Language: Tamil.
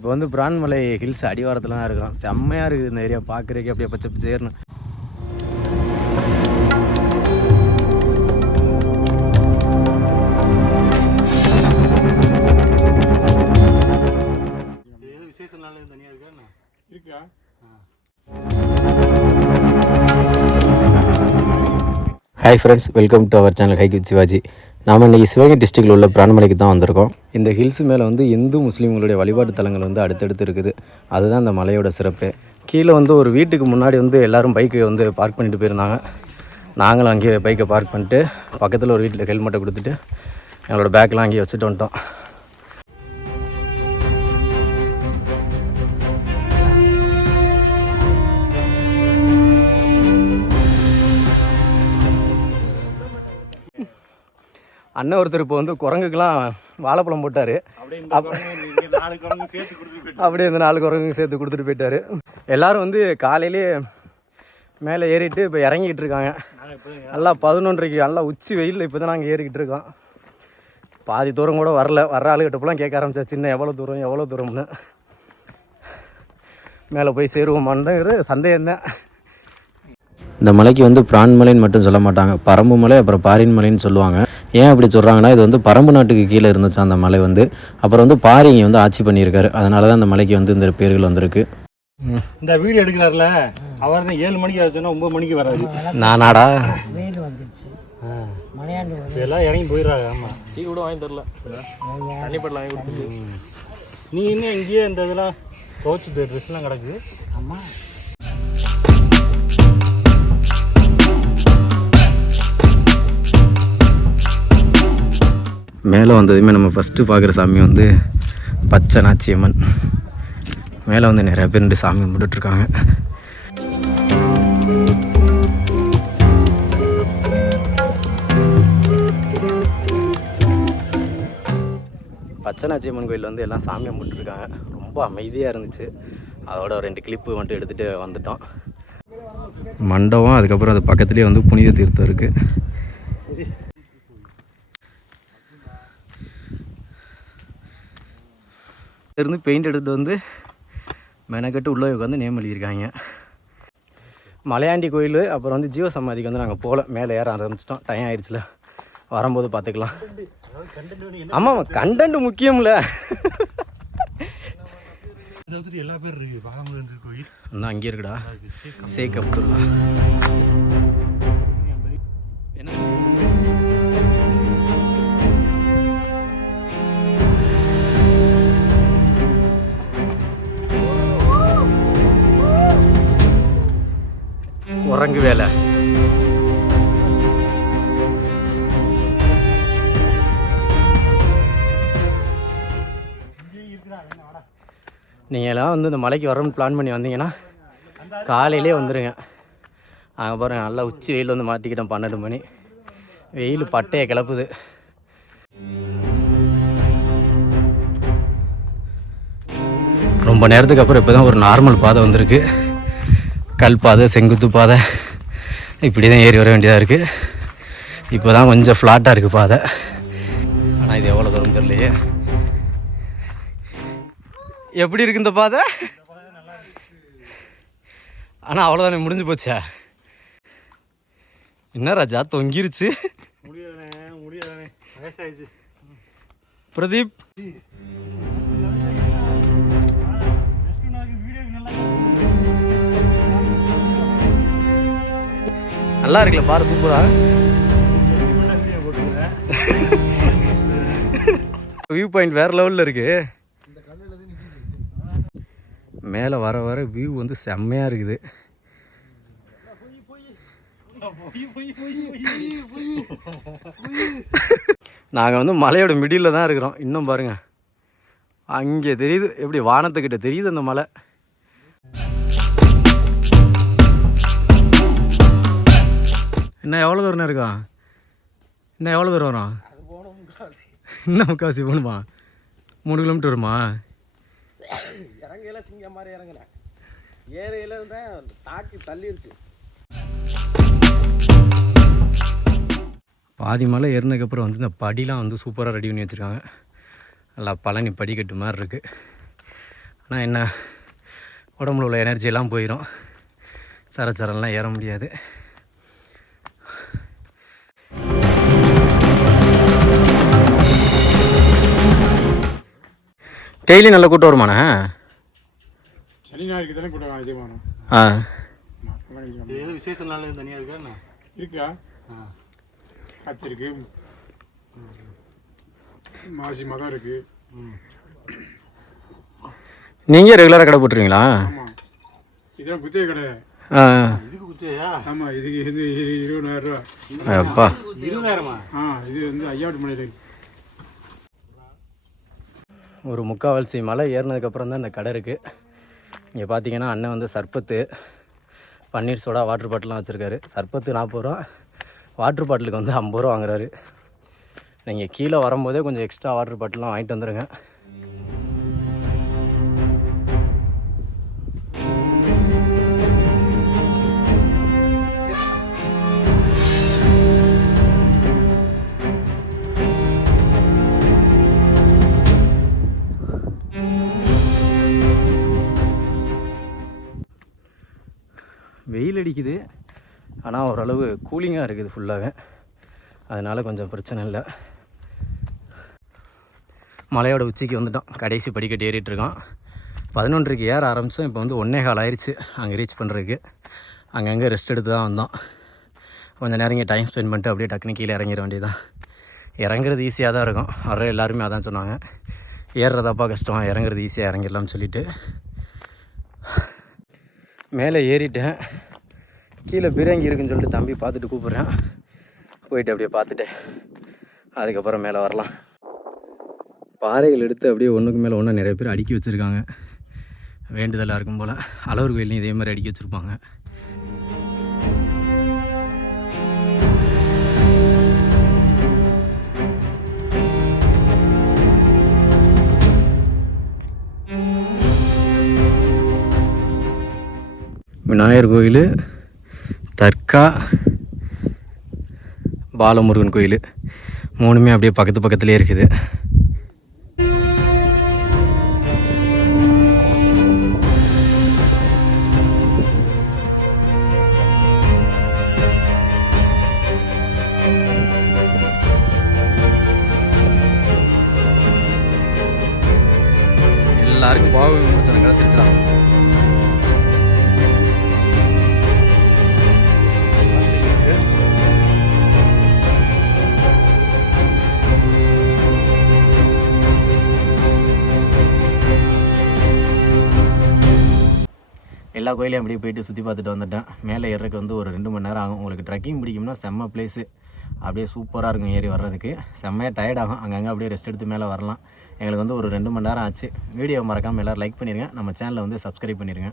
இப்போ வந்து பிரான்மலை ஹில்ஸ் அடிவாரத்தில் தான் இருக்கிறோம். செம்மையாக இருக்குது இந்த ஏரியா பார்க்குறதுக்கு. அப்படியே பச்சை பச்சேர்னு. Hi friends, welcome to our channel hike with Shivaji. நாம் இன்றைக்கி சிவகங்கை டிஸ்ட்ரிக்டில் உள்ள பிரான்மலைக்கு தான் வந்திருக்கோம். இந்த ஹில்ஸ் மேலே வந்து இந்து முஸ்லீம்களுடைய வழிபாட்டு தலங்கள் வந்து அடுத்தடுத்து இருக்குது. அதுதான் இந்த மலையோட சிறப்பு. கீழே வந்து ஒரு வீட்டுக்கு முன்னாடி வந்து எல்லோரும் பைக்கை வந்து பார்க் பண்ணிட்டு போயிருந்தாங்க. நாங்களும் அங்கேயே பைக்கை பார்க் பண்ணிட்டு பக்கத்தில் ஒரு வீட்டில் ஹெல்மெட்டை கொடுத்துட்டு எங்களோட பேக்கெலாம் அங்கேயே வச்சுட்டு வந்துட்டோம். அண்ணன் ஒருத்தர் இப்போ வந்து குரங்குக்கெலாம் வாழைப்பழம் போட்டார். அப்படியே இந்த 4 குரங்கு சேர்த்து கொடுத்துட்டு போயிட்டார். எல்லோரும் வந்து காலையிலே மேலே ஏறிட்டு இப்போ இறங்கிக்கிட்டு இருக்காங்க. நல்லா 11:30 நல்லா உச்சி வெயிலில் இப்போ தான் நாங்கள் ஏறிக்கிட்டு இருக்கோம். பாதி தூரம் கூட வர்ற ஆளுகிட்டப்பெல்லாம் கேட்க ஆரம்பிச்சாச்சு, இன்னும் எவ்வளோ தூரம்னு. மேலே போய் சேருவோமான்னு சந்தேகம் தான். இந்த மலைக்கு வந்து பிரான்மலைன்னு மட்டும் சொல்ல மாட்டாங்க, பரம்பு மலை அப்புறம் பாரின் மலைன்னு சொல்லுவாங்க. ஏன் அப்படி சொல்கிறாங்கன்னா, இது வந்து பரம்பு நாட்டுக்கு கீழே இருந்துச்சு அந்த மலை வந்து. அப்புறம் வந்து பாரிங்க வந்து ஆட்சி பண்ணியிருக்காரு. அதனால தான் அந்த மலைக்கு வந்து இந்த பேர்கள் வந்திருக்கு. இந்த வீடியோ எடுக்கிறாருல அவர் தான் 7 மணிக்கு ஆச்சுன்னா 9 மணிக்கு வராது. நானாடா வெயில் வந்துருச்சு, எல்லாம் இறங்கி போயிடுறாங்க. ஆமாம், டீ கூட வாங்கி தரல, தண்ணி படலாம் வாங்கி கொடுத்துட்டு. நீ இன்னும் இங்கேயே இந்த இதெல்லாம் துவச்சி ட்ரெஸ்லாம் கிடக்குது. ஆமாம், மேலே வந்ததுமே நம்ம ஃபஸ்ட்டு பார்க்குற சாமி வந்து பச்சை நாச்சியம்மன். மேலே வந்து நிறையா பேர் 2 சாமி கும்பிட்டுட்ருக்காங்க. பச்சை நாச்சியம்மன் கோயில் வந்து எல்லாம் சாமி கும்பிட்டுருக்காங்க. ரொம்ப அமைதியாக இருந்துச்சு. அதோட 2 கிளிப்பு மட்டும் எடுத்துகிட்டு வந்துட்டோம். மண்டபம், அதுக்கப்புறம் அது பக்கத்துலேயே வந்து புனித தீர்த்தம் இருக்குது. இருந்து பெயிண்ட் எடுத்துகிட்டு வந்து மெனக்கட்டு உள்ளே உட்காந்து நேம் எழுதியிருக்காங்க. மலையாண்டி கோயில் அப்புறம் வந்து ஜீவசமாதிக்கு வந்து நாங்கள் போகல, மேலே ஏற ஆரம்பிச்சிட்டோம். டைம் ஆயிடுச்சுல, வரும்போது பார்த்துக்கலாம். ஆமாம், கண்டென்ட் முக்கியம்ல. எல்லா பேர் இருக்கு. பாலமுருகன் கோயில் இன்னும் அங்கே இருக்குடா, ஷேக் அப்துல்லா. குரங்கு வேலை. நீங்கள் எல்லாம் வந்து இந்த மலைக்கு வரணும்னு பிளான் பண்ணி வந்தீங்கன்னா காலையிலே வந்துடுங்க. அங்கே பாருங்கள், நல்லா உச்சி வெயில் வந்து மாட்டிக்கிட்டோம். 12 மணி வெயில் பட்டையை கிளப்புது. ரொம்ப நேரத்துக்கு அப்புறம் இப்போ தான் ஒரு நார்மல் பாதை வந்திருக்கு. கல் பாதை, செங்குத்து பாதை, இப்படி தான் ஏறி வர வேண்டியதாக இருக்குது. இப்போ தான் கொஞ்சம் ஃப்ளாட்டாக இருக்குது பாதை. ஆனால் இது எவ்வளோ தூரம் தெரியலையே. எப்படி இருக்குது இந்த பாதை? ஆனால் அவ்வளோதானே, முடிஞ்சு போச்சா? என்ன ராஜா தொங்கிருச்சு. பிரதீப் நல்லா இருக்குல்ல, பாரு, சூப்பரா. வியூ பாயிண்ட் வேற லெவலில் இருக்கு. மேலே வர வர வியூ வந்து செம்மையாக இருக்குது. நாங்கள் வந்து மலையோட மிடில் தான் இருக்கிறோம். இன்னும் பாருங்க, அங்கே தெரியுது, எப்படி வானத்துக்கிட்ட தெரியுது அந்த மலை. இன்னும் எவ்வளோ தூரம் இருக்கா? இன்னும் எவ்வளோ தூரம் வரும்? இன்னும் முக்கால்வாசி போகணுமா? 3 கிலோமீட்டர் வருமா? இறங்கையில் சிங்கம் மாதிரி இறங்கல, ஏறையில் தான் தாக்கி தள்ளிருச்சு. பாதி மலை ஏறினதுக்கப்புறம் வந்து இந்த படிலாம் வந்து சூப்பராக ரெடி பண்ணி வச்சுருக்காங்க. நல்லா பழனி படிக்கட்டு மாதிரி இருக்குது. ஆனால் என்ன உடம்புல உள்ள எனர்ஜியெல்லாம் போயிடும், சரச்சரம்லாம் ஏற முடியாது. டெய்லி நல்ல கூட்டம் வருமாண்ணே? சனி ஞாயிற்கு தானே கூட அதிகமாகும். ஆ, ஏதோ விசேஷ நாள் தனியாக இருக்கா என்ன? இருக்கா? காத்து இருக்கு, மாசி மதம் இருக்கு. நீங்கள் ரெகுலராக கடை போட்டுருவீங்களா? ஆமாம், இதெல்லாம் குத்தகை கடை. ஆ, இதுக்கு குத்தியா? ஆமாம், இதுக்கு வந்து 20,000 ரூபா. அப்பா 20,000மா? இது வந்து ஐயாவட்டு மலையில் இருக்கு. ஒரு முக்கால்வாசி மலை ஏறினதுக்கப்புறம் தான் இந்த கடை இருக்குது. இங்கே பார்த்தீங்கன்னா அண்ணன் வந்து சர்பத்து, பன்னீர் சோடா, வாட்டர் பாட்டிலாம் வச்சுருக்காரு. சர்பத்து 40 ரூபா, வாட்டர் பாட்டிலுக்கு வந்து 50 ரூபா வாங்குறாரு. நீங்கள் கீழே வரும்போதே கொஞ்சம் எக்ஸ்ட்ரா வாட்டர் பாட்டிலாம் வாங்கிட்டு வந்துடுங்க. வெயில் அடிக்குது, ஆனால் ஓரளவு கூலிங்காக இருக்குது ஃபுல்லாகவே, அதனால் கொஞ்சம் பிரச்சனை இல்லை. மலையோட உச்சிக்கு வந்துட்டோம், கடைசி படிக்கட்டு ஏறிட்டுருக்கோம். 11க்கு ஏற ஆரம்பித்தோம், இப்போ வந்து 1:15 ஆயிடுச்சு அங்கே ரீச் பண்ணுறதுக்கு. அங்கங்கே ரெஸ்ட் எடுத்து தான் வந்தோம். கொஞ்சம் நேரம் இங்கே டைம் ஸ்பெண்ட் பண்ணிட்டு அப்படியே டக்குனு கீழே இறங்கிட வேண்டியதான். இறங்குறது ஈஸியாக தான் இருக்கும், வர எல்லாருமே அதான் சொன்னாங்க. ஏறுறதப்பா கஷ்டம், இறங்குறது ஈஸியாக இறங்கிடலாம்னு சொல்லிவிட்டு மேலே ஏறிட்டேன். கீழே பிறங்கி இருக்குன்னு சொல்லிட்டு தம்பி பார்த்துட்டு கூப்பிட்றேன். போயிட்டு அப்படியே பார்த்துட்டு அதுக்கப்புறம் மேலே வரலாம். பாறைகள் எடுத்து அப்படியே ஒன்றுக்கு மேலே ஒன்று நிறைய பேர் அடுக்கி வச்சுருக்காங்க. வேண்டுதலாக இருக்கும் போல். அழகர் கோயிலையும் இதே மாதிரி அடுக்கி வச்சுருப்பாங்க. விநாயகர் கோயில், தர்கா, பாலமுருகன் கோயில், மூணுமே அப்படியே பக்கத்து பக்கத்துலேயே இருக்குது. எல்லாருக்கும் பாவ விமோசனம் கிடச்சிருச்சுலாம். எல்லா கோயிலையும் அப்படியே போயிட்டு சுற்றி பார்த்துட்டு வந்துட்டேன். மேலே ஏறதுக்கு வந்து ஒரு 2 மணி நேரம் ஆகும். உங்களுக்கு ட்ரெக்கிங் பிடிக்கும்னா செம்ம பிளேஸு, அப்படியே சூப்பராக இருக்கும். ஏறி வர்றதுக்கு செம்மையாக டயர்ட் ஆகும், அங்கங்கே அப்படியே ரெஸ்ட் எடுத்து மேலே வரலாம். எங்களுக்கு வந்து ஒரு 2 மணி நேரம் ஆச்சு. வீடியோ மறக்காமல் எல்லோரும் லைக் பண்ணிடுங்க, நம்ம சேனலை வந்து சப்ஸ்கிரைப் பண்ணிடுங்க.